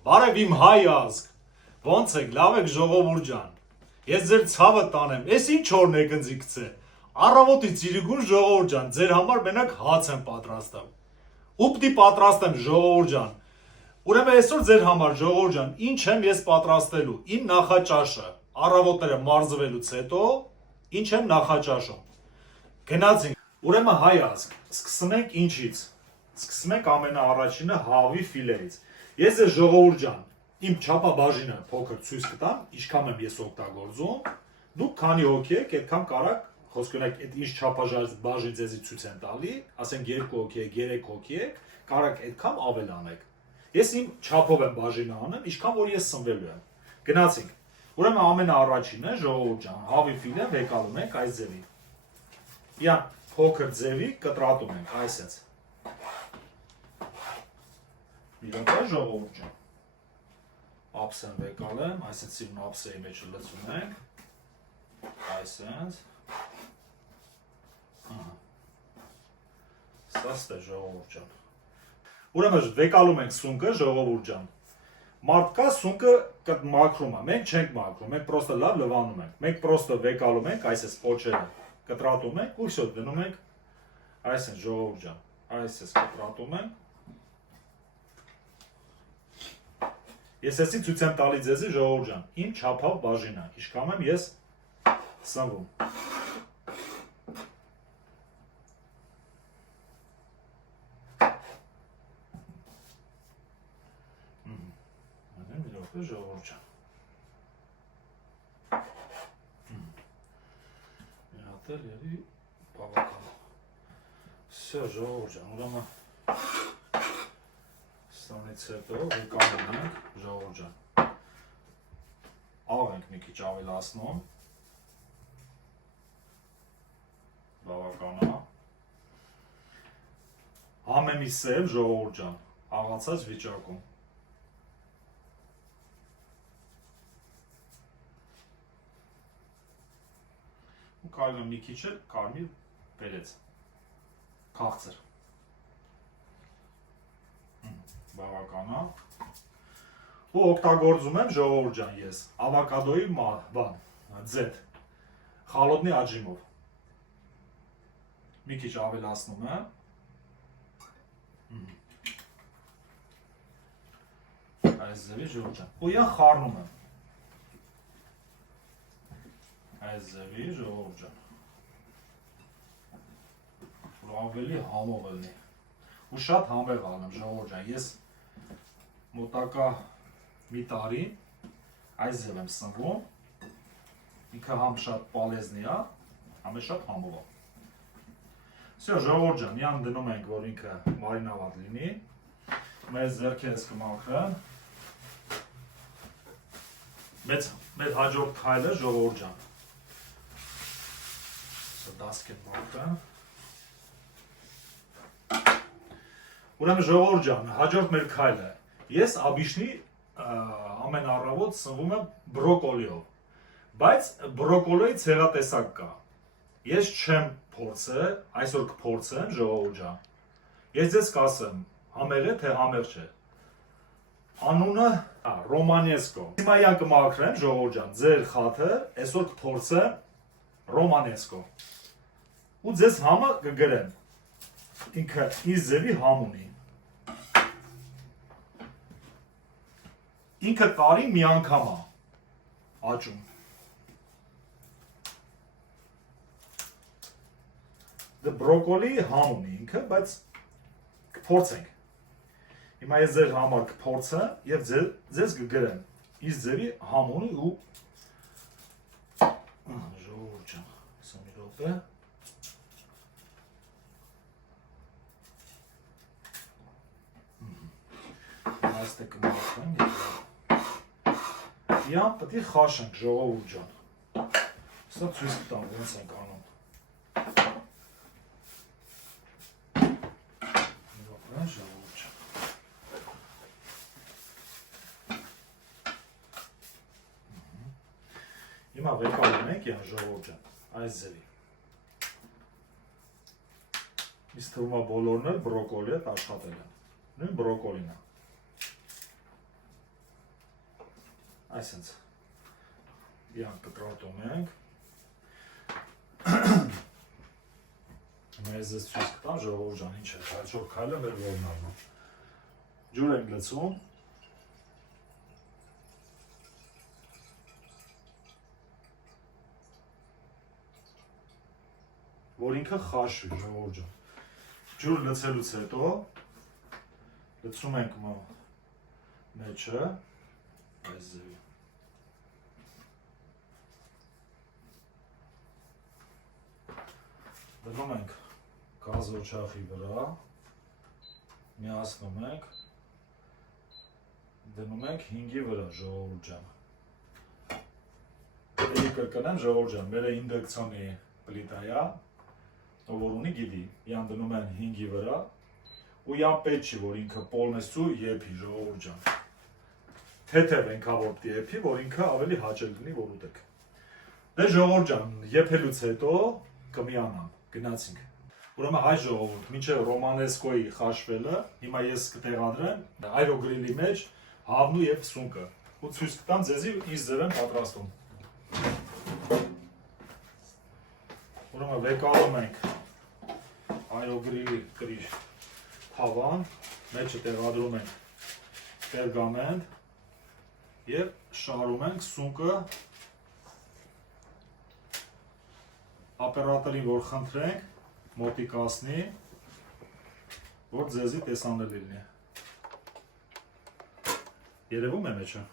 Բարև իմ հայ ազգ, ոնց եք, լավ եք ժողովուրդ ջան, ես ձեր ցավը տանեմ, ես ինչ օրն եք ընձիքց է, առավոտից իրիկուն ժողովուրդ ջան, ձեր համար մենակ հաց եմ պատրաստում, ու պտի պատրաստեմ ժողովուրդ ջան, ուրեմն այսօր ձեր համար ժողովուրդ ջան, ինչ եմ ես պատրաստելու, իմ նախաճաշը, առավոտները մարզվելուց հետո, ինչ եմ նախաճաշում, գնացինք, ուրեմն հայ ազգ, սկսում ենք ինչից, սկսում ենք ամենաառաջինը հավի ֆիլեից, ես ձեզ ժողովուրդ ջան, իմ չափաբաժինը փոքր ցույց կտամ, ինչքան եմ ես օգտագործում, դուք քանի հոգի եք, այդքան կարակ, խոսք ունեք, այդ ինչ չափաբաժին ձեզի ցույց են տալի, ասենք 2 հոգի եք, 3 հոգի եք, կարակ այդքան ավել անեք։ Ես իմ չափով եմ բաժինը անեմ, ինչքան որ ես սնվելու եմ։ Գնացինք։ Ուրեմն ամենաառաջինը ժողովուրդ ջան, հավի ֆիլեն վեկալում ենք այս ձևի։ Իան փոքր ձևի կտրատում ենք այսպես։ Իրոք ժողովուրդ ջան։ Ափսեն վեկալեմ, այսպես իմ ափսեի մեջ լցում ենք։ Այսպես։ Սաստ է ժողովուրդ ջան։ Ուրեմն վեկալում ենք սունկը ժողովուրդ ջան։ Մարդկա սունկը մաքրում է, մենք չենք մաքրում, մենք պրոստը լավ լվանում ենք։ Մենք պրոստը վեկալում ենք, այսպես պոչերը կտրատում ենք, ու всё դնում ենք այսպես ժողովուրդ ջան։ Այսպես կտրատում ենք։ Ես էսի ցույց եմ տալի ձեզի ժողովուրդ ջան, իմ չափավ բաժինը, ինչքան եմ ես սնվում։ Ժողովուրդ ջան։ Մի հատ էլ ելի բավական։ Всё, ժողովուրդ ջան, ուրեմն ստանից հետո վեկանում ենք, ժողովուրդ ջան։ Աղ ենք մի քիչ ավելացնում։ Բավական է։ Համեմի սև ժողովուրդ ջան, աղացած վիճակում։ Կարելի է մի քիչ էլ կարմիր բերեց, քաղցր, բավական է, ու օգտագործում եմ ժողովուրդ ջան ես, ավոկադոյի ձետ, խալոտնի աջիմով, մի քիչ ավելացնում եմ, այս ձևի ժողովուրդ ջան, ու իան խառնում եմ, այս ձևի ժողովուրդ ջան, որ ավելի համով ելնի, ու շատ համեղ անեմ ժողովուրդ ջան, ես մոտակա մի տարի այս ձև եմ սնվում, ինքը համ շատ պալեզնի է, համ է շատ համով է։ Всё ժողովուրդ ջան, իան դնում ենք, որ ինքը մարինավատ լինի, մեր ձեռքերս կմաքրեմ, մեր հաջորդ քայլը ժողովուրդ ջան, դասկ եմ մաքրեմ, ուրեմն ժողովուրդ ջան, հաջորդ մեր քայլը, ես աբիշնի ամեն առավոտ սնվում եմ բրոկոլիով, բայց բրոկոլիի ցեղատեսակ կա, ես չեմ փորձել, այսօր կփորձեմ ժողովուրդ ջան, ես ձեզ կասեմ, համեղ է թե համեղ չէ, անունը ռոմանեսկո, հիմա իան կմաքրեմ ժողովուրդ ջան, ձեր խաթը, այսօր կփորձեմ ռոմանեսկո, ու ձեզ համը կգրեմ, ինքը իր ձևի համ ունի, ինքը տարի մի անգամ է աճում, դե բրոկոլի համ ունի ինքը, բայց կփորձենք, հիմա ես ձեր համար կփորձեմ և ձեզ կգրեմ, իր ձևի համ ունի ու ժողովուրդ ջան, սա մի րոպե, այստեղ կմաքրենք, իան պետք է խաշենք ժողովուրդ ջան, սա ցույց կտամ ոնց ենք անում, ժողովուրդ ջան, հիմա վեկալում ենք իան ժողովուրդ ջան, այս ձևի, իսկ թվում է բոլորն էլ բրոկոլի հետ աշխատել են, նույն բրոկոլին է, Այսինքն Իան կտրատում ենք Մեզ ես ցույց կտամ ժողովուրդ ջան ինչ է հաջորդ քայլը մեր որն է ջուր ենք լցում որ ինքը խաշվի ժողովուրդ ջան ջուր լցելուց հետո լցում ենք մեջը այս ձևի դնում ենք գազ օջախի վրա միացնում ենք դնում ենք 5-ի վրա ժողովուրդ ջան Էլի կրկնեմ ժողովուրդ ջան մեր ինդուկցիոնի պլիտա է ով որ ունի գիտի իան դնում են 5-ի վրա ու իան պետք չի որ ինքը պոլնեսու եփի ժողովուրդ ջան թեթև ենքա որ եփի որ ինքը ավելի հաճելի լինի որ ուտեք դե ժողովուրդ ջան եփելուց հետո կմիանամ գնացինք ուրեմն հայ ժողովուրդ մինչև ռոմանեսկոյի խաշվելը հիմա ես կտեղադրեմ այրոգրիլի մեջ հավնու եւ սունկը ու ցույց կտամ ձեզի ինչ ձև եմ պատրաստում ուրեմն վեկալում ենք այրոգրիլի կրիչ թավան մեջը տեղադրում ենք պերգամենտ եւ շարում ենք սունկը Օպերատորին որ խնդրենք մոտիկացնի որ ձեզի տեսանելի լինի երևում է մեջը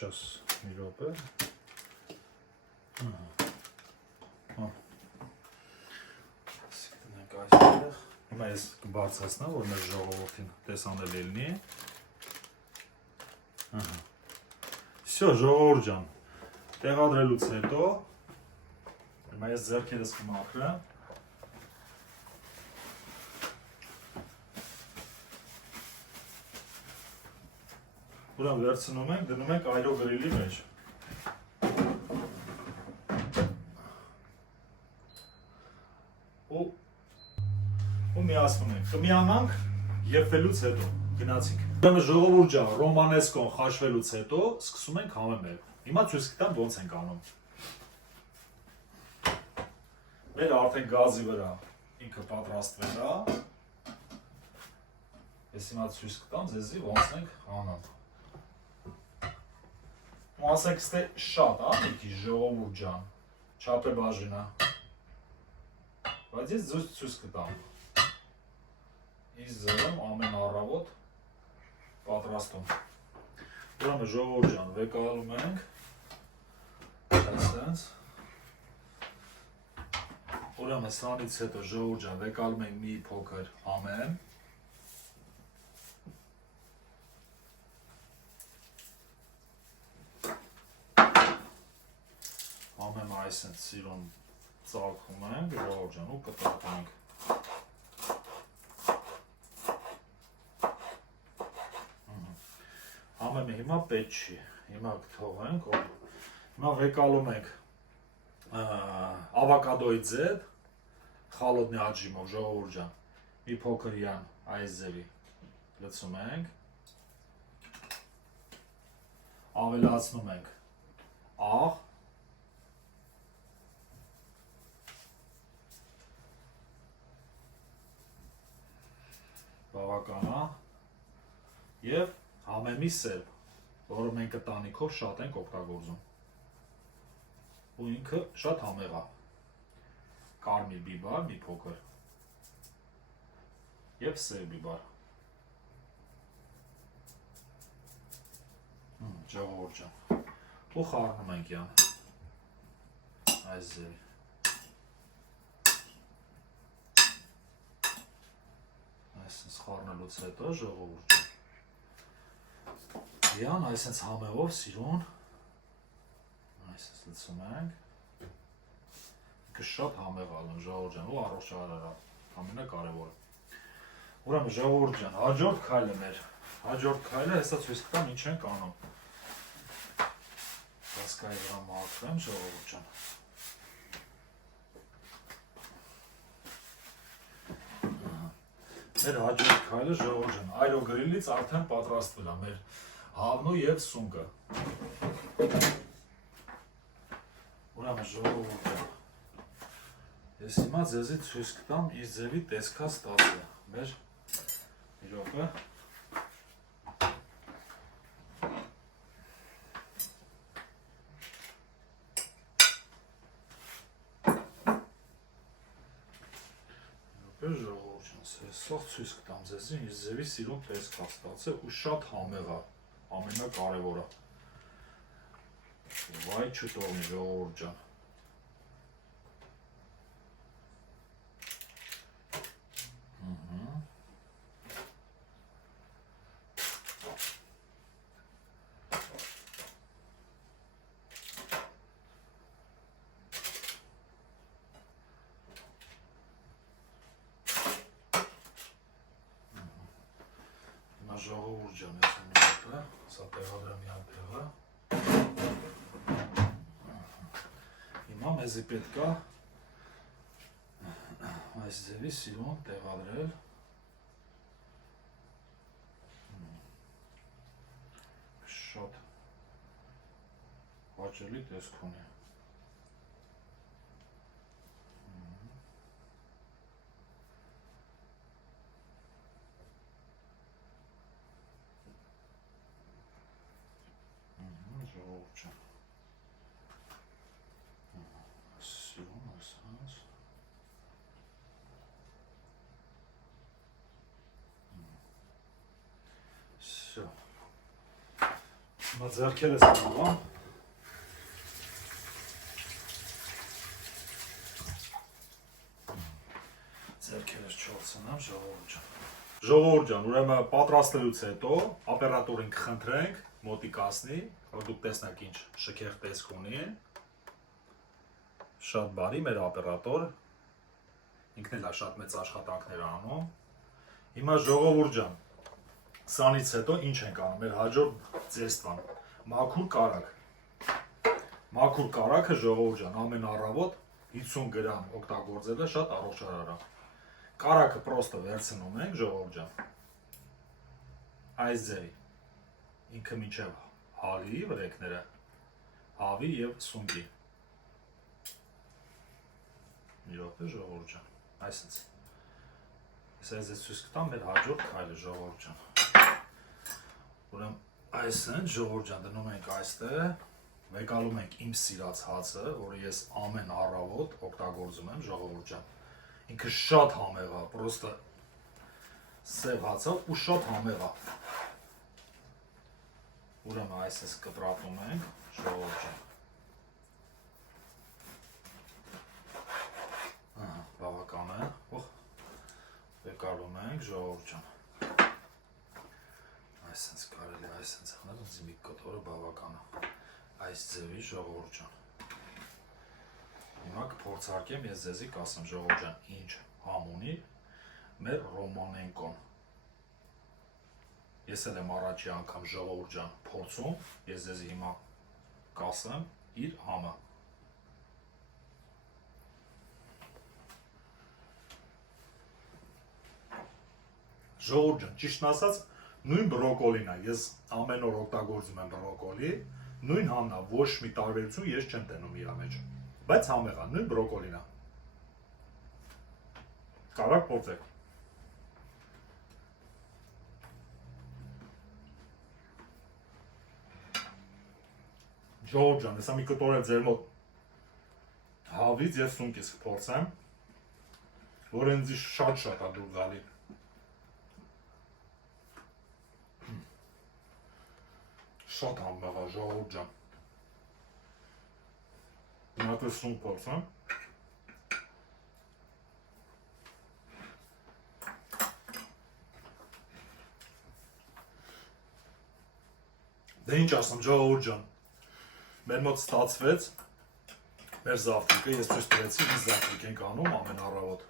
շաս մի րոպե Հիմա ես կբարձրացնեմ, որ մեր ժողովրդին տեսանելի լինի։ Всё, ժողովուրդ ջան, տեղադրելուց հետո հիմա ես ձեռքերս կմաքրեմ։ Ուրեմն վերցնում ենք, դնում ենք այրոգրիլի մեջ։ ու միացնում ենք, կմիանանք եփվելուց հետո, գնացինք։ Ուրեմն ժողովուրդ ջան, ռոմանեսկոն խաշվելուց հետո սկսում ենք համեմել։ Հիմա ցույց կտամ ոնց ենք անում։ Մեր արդեն գազի վրա ինքը պատրաստվել է։ Ես հիմա ցույց կտամ ձեզի ոնց ենք անում։ Ու ասենք ստե շատ է, մի քիչ ժողովուրդ ջան, չափե բաժինը։ Բայց ես ցույց կտամ։ Իս ձևում ամեն առավոտ պատրաստում։ Ուրեմն ժողովուրդ ջան, վեկալում ենք։ Այսպես։ Ուրեմն սրանից հետո ժողովուրդ ջան, վեկալում ենք մի փոքր ամեն։ Ամեն այսպես սիրուն ծալքում ենք, ժողովուրդ ջան, ու կտրատում ենք։ Ամենը հիմա պետք չի, հիմա կթողենք, հիմա վեկալում ենք ավոկադոյի ձետ, խալոտնի աջիմով, ժողովուրդ ջան, մի փոքր յան այս ձևի լցում ենք, ավելացնում ենք աղ, բավական է, և համեմի սերբ, որը մենք ընտանիքով շատ ենք օգտագործում։ Ու ինքը շատ համեղ է։ Կարմիր բիբար, մի փոքր։ Եվ սև բիբար։ Ժողովուրդ ջան։ Ու խառնում ենք յան։ Այս ձևի։ Այսպես խառնելուց հետո ժողովուրդ ջան։ Յան այսպես համեղով սիրուն այսպես լցում ենք ինքը շատ համեղ ալն ժողովուրդ ջան ու առողջարար ամենակարևորը ուրեմն ժողովուրդ ջան հաջորդ քայլը մեր հաջորդ քայլը հեսա ցույց կտամ ինչ ենք անում հասկայի վրա մաքրեմ ժողովուրդ ջան Մեր հաջորդ քայլը ժողովուրդ ջան, այրո գրիլից արդեն պատրաստվել է մեր հավնու եւ սունկը։ Ուրեմն ժողովուրդ ջան, ես հիմա ձեզի ցույց կտամ իր ձևի տեսքած տածը։ Մեր իրոքը ժողովուրդ ջան, սա ցույց կտամ ձեզի իր ձևի սիրուն տեսքած տածը ու շատ համեղ է, ամենակարևորը։ Վայ չտողնի ժողովուրդ ջան։ Ժողովուրդ ջան, ես ունի հետը, սա տեղադրեմ իան տեղը։ Հիմա մեզի պետք է այս ձևի սիրուն տեղադրել։ Շատ հաճելի տեսք ունի։ Ժողովուրդ ջան, սիրուն ասած, սյո, հիմա ձեռքերս անվամ, ձեռքերս չորցնամ ժողովուրդ ջան։ Ժողովուրդ ջան, ուրեմն պատրաստելուց հետո օպերատորին կխնդրենք մոտիկացնի, որ դուք տեսնեք ինչ շքեղ տեսք ունի, շատ բարի մեր օպերատոր, ինքն էլ է շատ մեծ աշխատանքներ անում։ Հիմա ժողովուրդ ջան, սանից հետո ինչ ենք անում, մեր հաջորդ ձեստվան, մաքուր կարագ։ Մաքուր կարագը ժողովուրդ ջան, ամեն առավոտ 50 գրամ օգտագործելը շատ առողջարար է։ Կարագը պրոստը վերցնում ենք ժողովուրդ ջան, այս ձևի, ինքը մինչև հավի վրեկները, հավի և սունկի։ Մի րոպե ժողովուրդ ջան, այսինց։ Ես այս ցույց կտամ մեր հաջորդ քայլը ժողովուրդ ջան։ Ուրեմն այսինչ ժողովուրդ ջան դնում ենք այստեղ, մեկալում ենք իմ սիրած հացը, որը ես ամեն առավոտ օգտագործում եմ ժողովուրդ ջան։ Ինքը շատ համեղ է, պրոստը սև հացը ու շատ համեղ է։ Ուրեմն այսպես կտրատում ենք ժողովուրդ ջան։ Բավական է, բեկալում ենք ժողովուրդ ջան։ Այսպես կարելի է այսպես անել, ոնց մի կտորը բավական է։ Այս ձևի ժողովուրդ ջան։ Հիմա կփորձարկեմ ես ձեզի կասեմ ժողովուրդ ջան, ինչ համ ունի մեր Ռոմանենկոն։ Ես էլ եմ առաջի անգամ ժողովուրդ ջան փորձում, ես ձեզի հիմա կասեմ իր համը։ Ժողովուրդ ջան, ճիշտն ասած, նույն բրոկոլին է, ես ամեն օր օգտագործում եմ բրոկոլի, նույն համն է, ոչ մի տարբերություն ես չեմ տենում իր մեջ, բայց համեղ է, նույն բրոկոլին է։ Կարակ փորձեք։ Ժողովուրդ ջան, հեսա մի կտոր է ձեր մոտ հավից ես սունկից կփորձեմ, որ ինձ շատ է դուր գալի։ Շատ համեղ է ժողովուրդ ջան։ Մի հատ է սունկ փորձեմ։ Դե ինչ ասեմ ժողովուրդ ջան, մեր մոտ ստացվեց մեր զավթիկը, ես ցույց տվեցի, ինչ զավթիկ ենք անում ամեն առավոտ։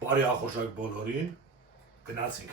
Բարի ախորժակ բոլորին, գնացինք։